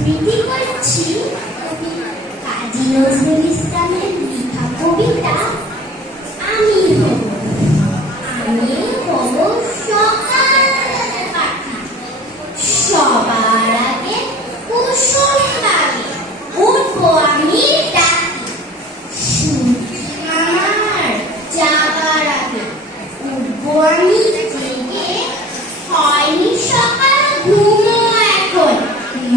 স্মৃতি করছি কাজী নজরুল ইসলামের লেখা কবিতা আমি আমি হব সবার আগে কুসুম বাগে। আমি ডাকি। আমার যাবার আগে উঠবো আমি হয়নি সকাল ঘুম